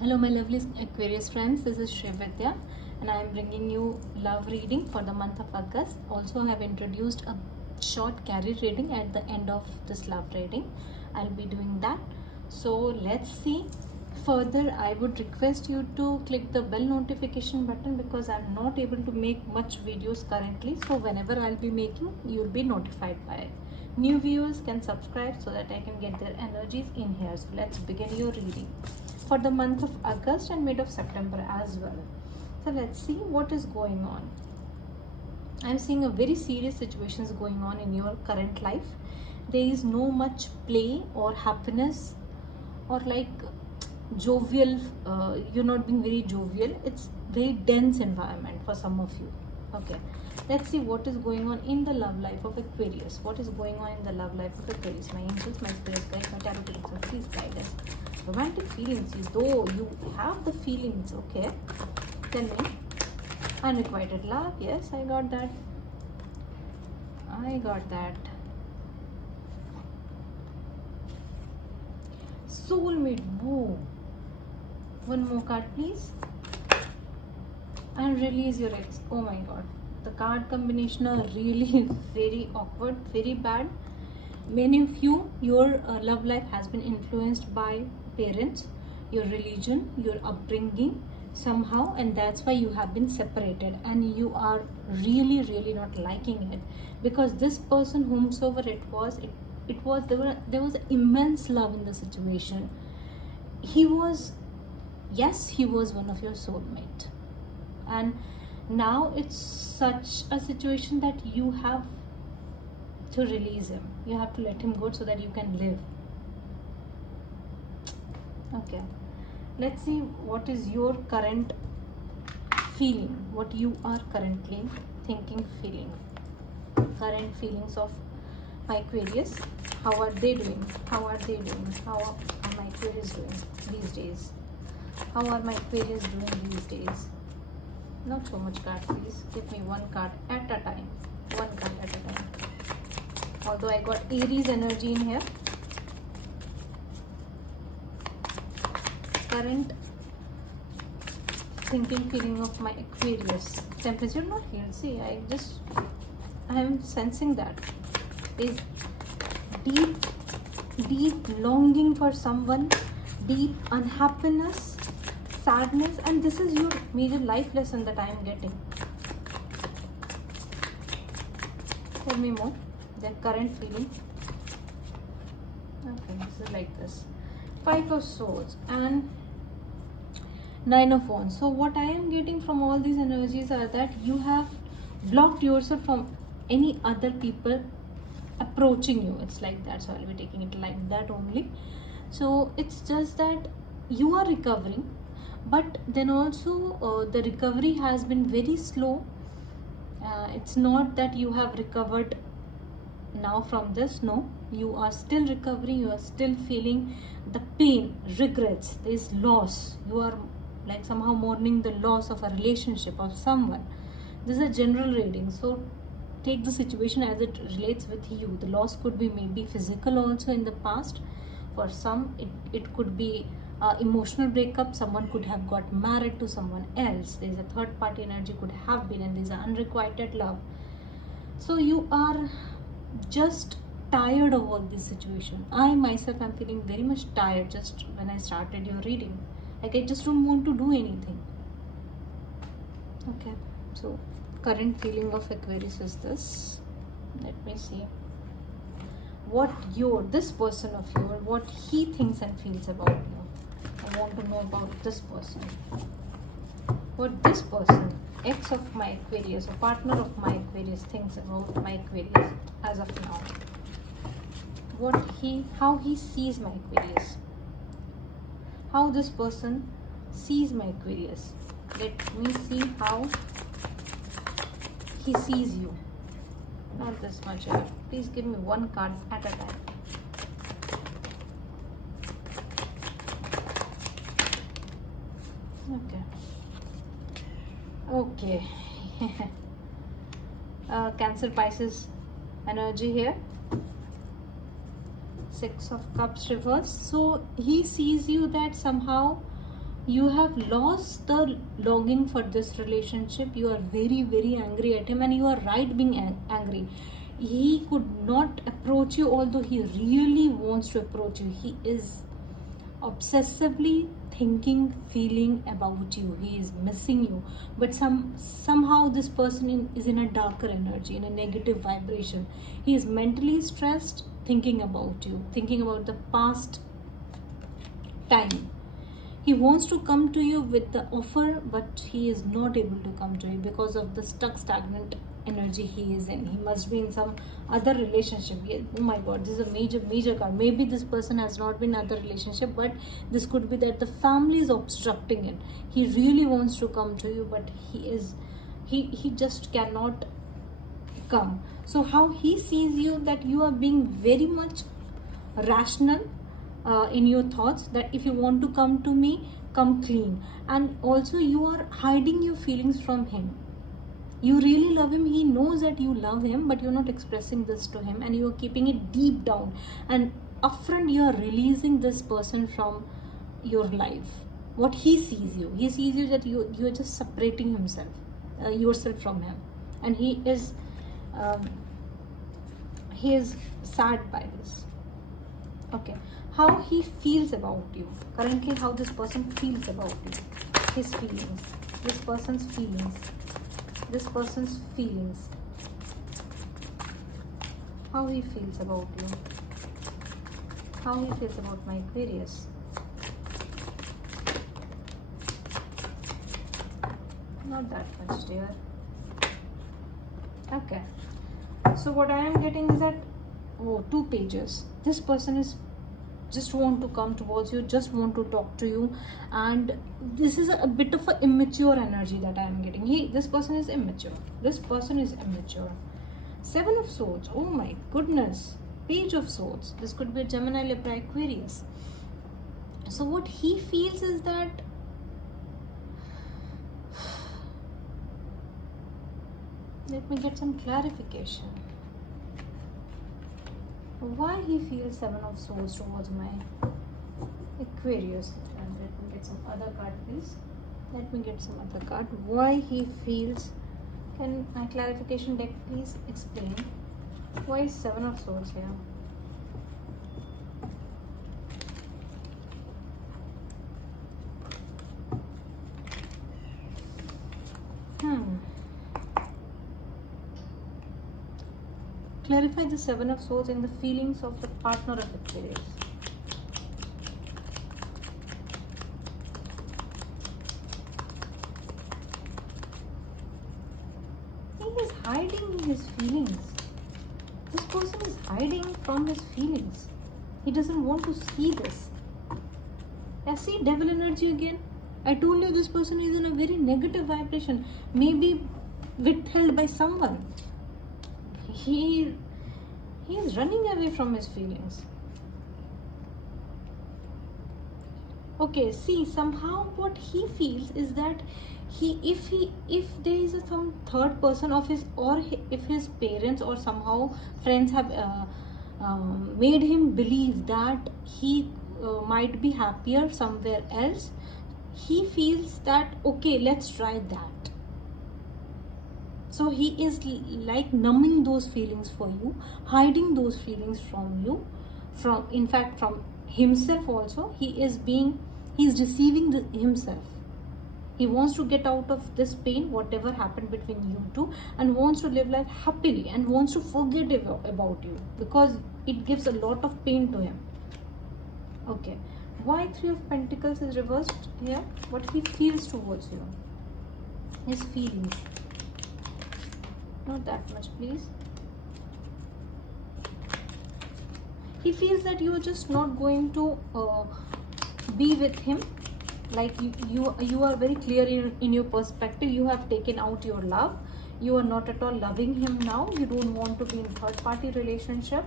Hello my lovely Aquarius friends, this is Srividya and I am bringing you love reading for the month of August. Also I have introduced a short carry reading at the end of this love reading. I'll be doing that. So let's see. Further, I would request you to click the bell notification button because I'm not able to make much videos currently. So whenever I'll be making, you'll be notified by it. New viewers can subscribe so that I can get their energies in here. So let's begin your reading for the month of August and mid of September as well. So let's see what is going on. I'm seeing a very serious situations going on in your current life. There is no much play or happiness or like jovial, you're not being very jovial. It's very dense environment for some of you. Okay, let's see what is going on in the love life of Aquarius. What is going on in the love life of Aquarius? My angels, my spirits, guys, my tarot readings, so please guide us. Romantic feelings, though you have the feelings, okay, tell me. Unrequited love, yes, I got that. Soulmate, whoa. One more card please. And release your ex. Oh my god, the card combination are really very awkward, very bad. Many of you, your love life has been influenced by parents, your religion, your upbringing somehow, and that's why you have been separated and you are really not liking it, because this person, whomsoever it was, there was immense love in the situation. He was one of your soulmate, and now it's such a situation that you have to release him. You have to let him go so that you can live. Okay, let's see what is your current feeling, what you are currently thinking, feeling, current feelings of my Aquarius. How are they doing? How are my Aquarius doing these days? How are my Aquarius doing these days? Not so much card, please. Give me one card at a time. One card at a time. Although I got Aries energy in here. Current thinking, feeling of my Aquarius. Temperature not here. See, I am sensing that. Is deep longing for someone, deep unhappiness, sadness, and this is your major life lesson that I am getting. Tell me more. Their current feeling. Okay, this is like this. 5 of Swords and 9 of Wands. So what I am getting from all these energies are that you have blocked yourself from any other people approaching you. It's like that, so I'll be taking it like that only. So it's just that you are recovering, but then also the recovery has been very slow. It's not that you have recovered now from this. No, you are still recovering. You are still feeling the pain, regrets, there is loss. You are like somehow mourning the loss of a relationship or someone. This is a general reading, so take the situation as it relates with you. The loss could be maybe physical also in the past. For some, it could be emotional breakup. Someone could have got married to someone else. There is a third party energy could have been, and there is an unrequited love. So you are just tired of all this situation. I myself am feeling very much tired just when I started your reading. Like I just don't want to do anything. Okay, so current feeling of Aquarius is this. Let me see what this person of yours, what he thinks and feels about you. I want to know about this person. What this person, ex of my Aquarius or partner of my Aquarius, thinks about my Aquarius as of now. How he sees my Aquarius. How this person sees my Aquarius. Let me see how he sees you. Not this much. Please give me one card at a time. Okay. Cancer, Pisces energy here. 6 of Cups reverse. So he sees you that somehow You have lost the longing for this relationship. You are very, very angry at him, and you are right being angry. He could not approach you, although he really wants to approach you. He is obsessively thinking, feeling about you. He is missing you, but somehow this person is in a darker energy, in a negative vibration. He is mentally stressed, thinking about you, thinking about the past time. He wants to come to you with the offer, but he is not able to come to you because of the stagnant energy he is in. He must be in some other relationship. Oh my god, this is a major card. Maybe this person has not been in other relationship, but this could be that the family is obstructing it. He really wants to come to you, but he just cannot come. So how he sees you, that you are being very much rational in your thoughts, that if you want to come to me, come clean. And also you are hiding your feelings from him. You really love him. He knows that you love him, but you're not expressing this to him, and you are keeping it deep down, and upfront you are releasing this person from your life. What he sees you that you are just separating yourself from him, and he is sad by this. Okay, how he feels about you currently, how this person feels about you, his feelings, this person's feelings, how he feels about you, how he feels about my Aquarius. Not that much, dear. Okay, so what I am getting is that, 2 pages. This person is just want to come towards you, just want to talk to you, and this is a bit of an immature energy that I am getting. This person is immature. 7 of Swords. Oh my goodness. Page of Swords. This could be a Gemini, Libra, Aquarius. So what he feels is that let me get some clarification. Why he feels 7 of Swords towards my Aquarius. And let me get some other card, please. Why he feels. Can my clarification deck please explain why is 7 of Swords here? Clarify the 7 of Swords and the feelings of the partner of Aquarius. He is hiding his feelings. This person is hiding from his feelings. He doesn't want to see this. I see Devil energy again. I told you this person is in a very negative vibration. Maybe withheld by someone. He is running away from his feelings. Okay, see, somehow what he feels is that if there is some third person of his, or if his parents or somehow friends have made him believe that he might be happier somewhere else, he feels that okay, let's try that. So he is like numbing those feelings for you, hiding those feelings from you, from himself also. He is deceiving himself. He wants to get out of this pain, whatever happened between you two, and wants to live life happily and wants to forget about you, because it gives a lot of pain to him. Okay, why 3 of Pentacles is reversed here? What he feels towards you, his feelings. Not that much, please. He feels that you are just not going to be with him. Like you are very clear in your perspective. You have taken out your love. You are not at all loving him now. You don't want to be in third party relationship,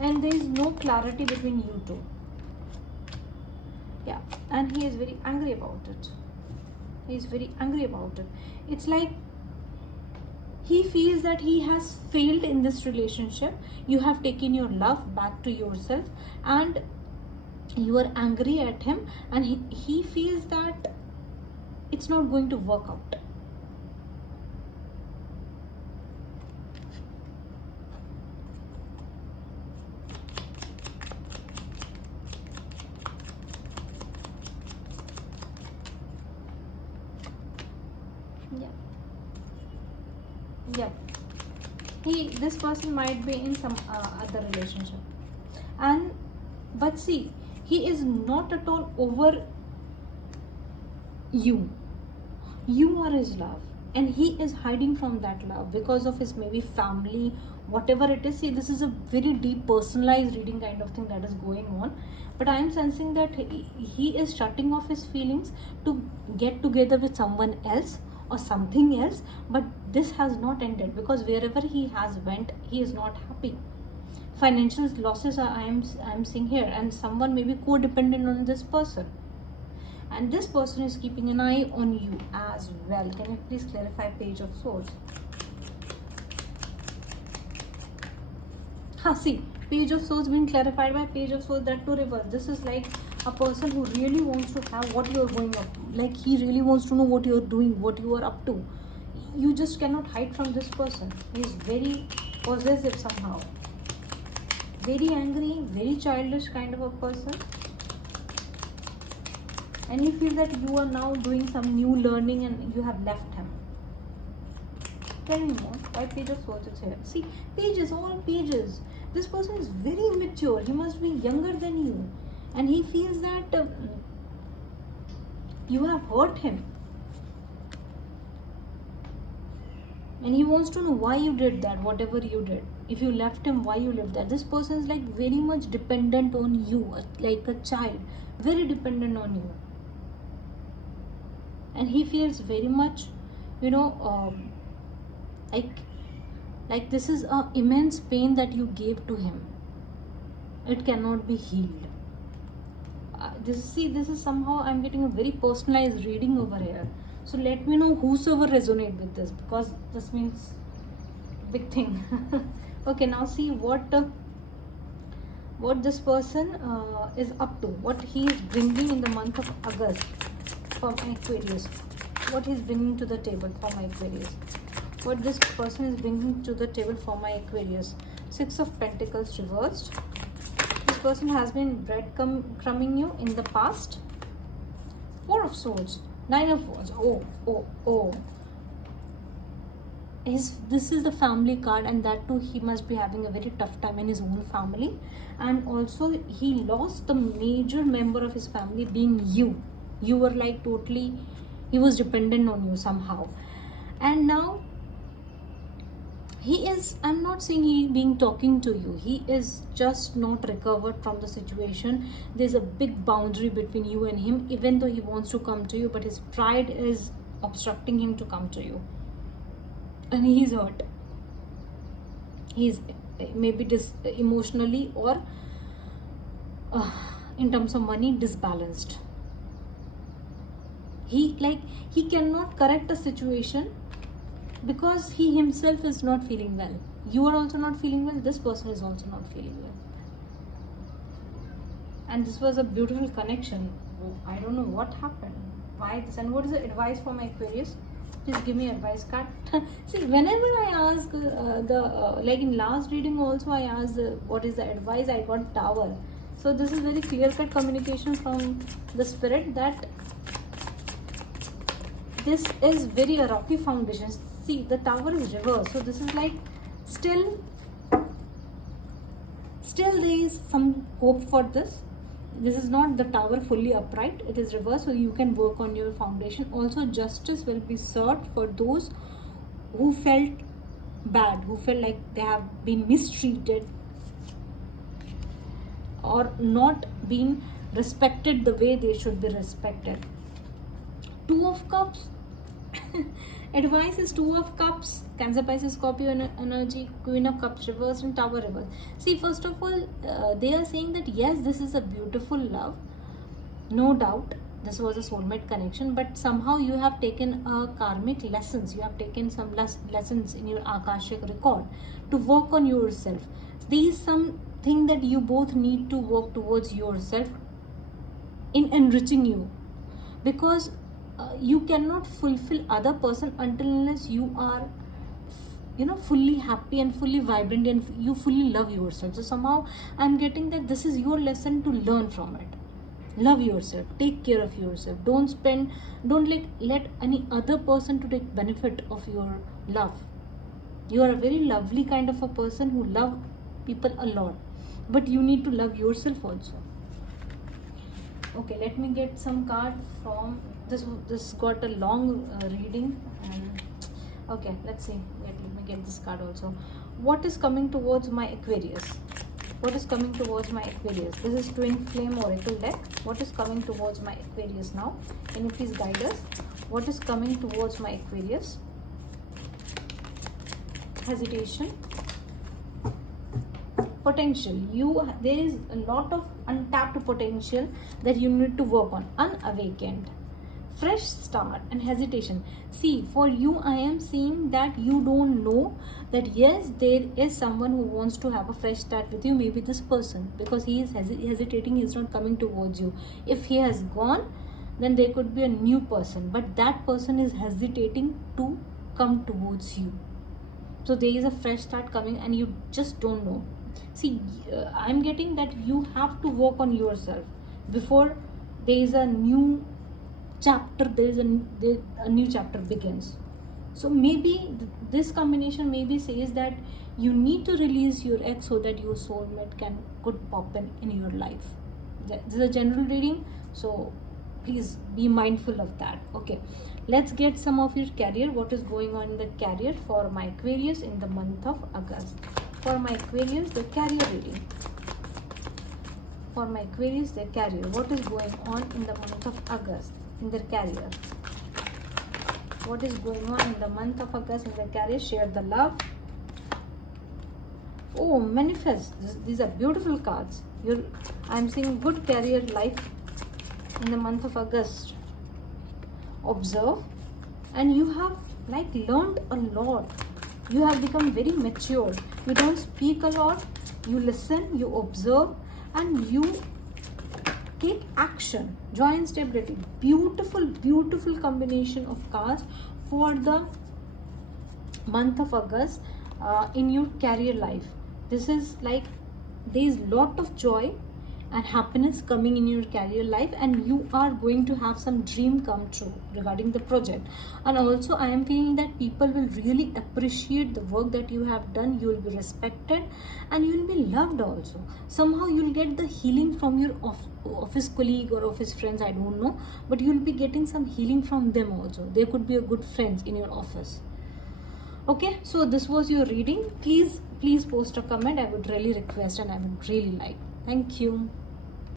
and there is no clarity between you two. Yeah, and he is very angry about it. It's like he feels that he has failed in this relationship. You have taken your love back to yourself, and you are angry at him, and he feels that it's not going to work out. Yeah, this person might be in some other relationship, and but see, he is not at all over you. You are his love, and he is hiding from that love because of his maybe family, whatever it is. See, this is a very deep personalized reading kind of thing that is going on, but I am sensing that he is shutting off his feelings to get together with someone else or something else. But this has not ended, because wherever he has went, he is not happy. Financial losses I am seeing here, and someone may be codependent on this person, and this person is keeping an eye on you as well. Can you please clarify Page of Swords? See, Page of Swords being clarified by Page of Swords, that to reverse. This is like a person who really wants to have what you are going up to. Like, he really wants to know what you are doing, what you are up to. You just cannot hide from this person. He is very possessive somehow, very angry, very childish kind of a person, and you feel that you are now doing some new learning and you have left him. Tell me more. Why Page of Swords is here? See, pages, all pages. This person is very immature. He must be younger than you, and he feels that you have hurt him, and he wants to know why you did that, whatever you did. If you left him, why you did that. This person is like very much dependent on you, like a child, very dependent on you, and he feels very much, like this is a immense pain that you gave to him. It cannot be healed. This is somehow I'm getting a very personalized reading over here. So let me know whosoever resonate with this, because this means big thing. Okay, now see what this person is up to, what he is bringing in the month of August for my Aquarius. What he is bringing to the table for my Aquarius. What this person is bringing to the table for my Aquarius. Six of Pentacles reversed. This person has been breadcrumbing you in the past. Four of Swords. Nine of Swords. Oh. This is the family card, and that too he must be having a very tough time in his own family, and also he lost the major member of his family, being you. You were like totally, he was dependent on you somehow, and now I'm not saying he being talking to you, he is just not recovered from the situation. There's a big boundary between you and him, even though he wants to come to you, but his pride is obstructing him to come to you, and he's hurt. He's maybe emotionally or in terms of money disbalanced. He cannot correct a situation because he himself is not feeling well. You are also not feeling well. This person is also not feeling well. And this was a beautiful connection. I don't know what happened. Why this? And what is the advice for my Aquarius? Please give me advice card. See, whenever I ask like in last reading also I asked what is the advice, I got Tower. So this is very clear-cut communication from the spirit that this is very a rocky foundation. See, the Tower is reversed, so this is like still there is some hope for this. This is not the Tower fully upright, it is reversed, so you can work on your foundation. Also, justice will be served for those who felt bad, who felt like they have been mistreated or not been respected the way they should be respected. Two of Cups. Advice is Two of Cups, Cancer, Pisces, Scorpio energy, Queen of Cups reversed, and Tower reversed. See, first of all, they are saying that yes, this is a beautiful love, no doubt. This was a soulmate connection, but somehow you have taken karmic lessons. You have taken some lessons in your Akashic record to work on yourself. These something that you both need to work towards yourself in enriching you, because you cannot fulfill other person until unless you are fully happy and fully vibrant and you fully love yourself. So somehow I'm getting that this is your lesson to learn from it. Love yourself, take care of yourself, don't let any other person to take benefit of your love. You are a very lovely kind of a person who love people a lot, but you need to love yourself also. Okay, let me get some card from this got a long reading, and okay, let's see. Let me get this card also. What is coming towards my Aquarius? What is coming towards my Aquarius? This is Twin Flame Oracle deck. What is coming towards my Aquarius now? Can you please guide us? What is coming towards my Aquarius? Hesitation. Potential. There is a lot of untapped potential that you need to work on. Unawakened. Fresh start and hesitation. See, for you, I am seeing that you don't know that yes, there is someone who wants to have a fresh start with you, maybe this person, because he is hesitating, he is not coming towards you. If he has gone, then there could be a new person, but that person is hesitating to come towards you. So there is a fresh start coming and you just don't know. See, I'm getting that you have to work on yourself before there is a new chapter, there is a new chapter begins. So maybe this combination maybe says that you need to release your ex so that your soulmate could pop in your life. This is a general reading, so please be mindful of that. Okay, let's get some of your career. What is going on in the career for my Aquarius in the month of August? For my Aquarius, the career reading. For my Aquarius, their career. What is going on in the month of August in their career? What is going on in the month of August in their career? Share the love. Oh, manifest. These are beautiful cards. I'm seeing good career life in the month of August. Observe, and you have learned a lot. You have become very mature. You don't speak a lot. You listen, you observe, and you take action. Joy and stability. Beautiful, beautiful combination of cards for the month of August in your career life. This is there is lot of joy and happiness coming in your career life, and you are going to have some dream come true regarding the project. And also I am feeling that people will really appreciate the work that you have done. You will be respected and you will be loved also. Somehow you will get the healing from your office colleague or office friends, I don't know, but you will be getting some healing from them also. There could be a good friends in your office. Okay, so this was your reading. Please post a comment. I would really request and I would really like. Thank you.